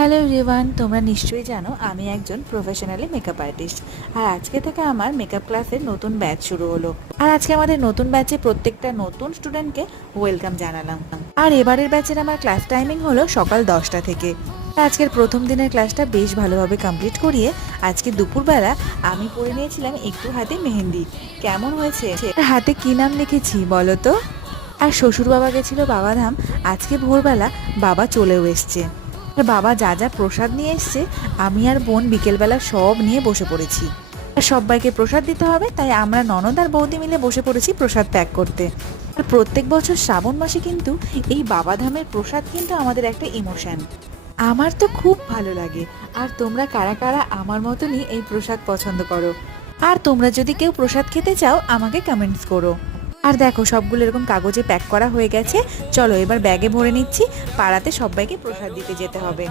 Hello everyone, তোমরা নিশ্চয়ই জানো আমি একজন প্রফেশনালি মেকআপ আর্টিস্ট। আর আজকে থেকে আমার মেকআপ ক্লাসের নতুন ব্যাচ শুরু হলো। আর আজকে আমাদের নতুন ব্যাচে প্রত্যেকটা নতুন স্টুডেন্টকে ওয়েলকাম জানালাম। আর এবারের ব্যাচের আমার ক্লাস টাইমিং হলো সকাল 10টা থেকে। আজকের প্রথম দিনের ক্লাসটা বেশ ভালোভাবে কমপ্লিট করিয়ে আজকে দুপুরবেলা আমি পরে নিয়েছিলাম একটু হাতে মেহেন্দি। কেমন হয়েছে? হাতে কি নাম লিখেছি বলো তো? আর শ্বশুর বাবা গেছিল বাবাধাম। আজকে ভোরবেলা বাবা চলেও এসছে। আর বাবা যা যা প্রসাদ নিয়ে এসছে আমি আর বোন বিকেলবেলা সব নিয়ে বসে পড়েছি। আর সবাইকে প্রসাদ দিতে হবে, তাই আমরা ননদ আর বৌদি মিলে বসে পড়েছি প্রসাদ প্যাক করতে। আর প্রত্যেক বছর শ্রাবণ মাসে কিন্তু এই বাবাধামের প্রসাদ কিন্তু আমাদের একটা ইমোশন। আমার তো খুব ভালো লাগে। আর তোমরা কারা কারা আমার মতনই এই প্রসাদ পছন্দ করো? আর তোমরা যদি কেউ প্রসাদ খেতে চাও আমাকে কমেন্টস করো। আর দেখো সবগুলো এরকম কাগজে প্যাক করা হয়ে গেছে। চলো এবার ব্যাগে ভরে নিচ্ছি, পাড়াতে সবাইকে প্রসাদ দিতে যেতে হবে।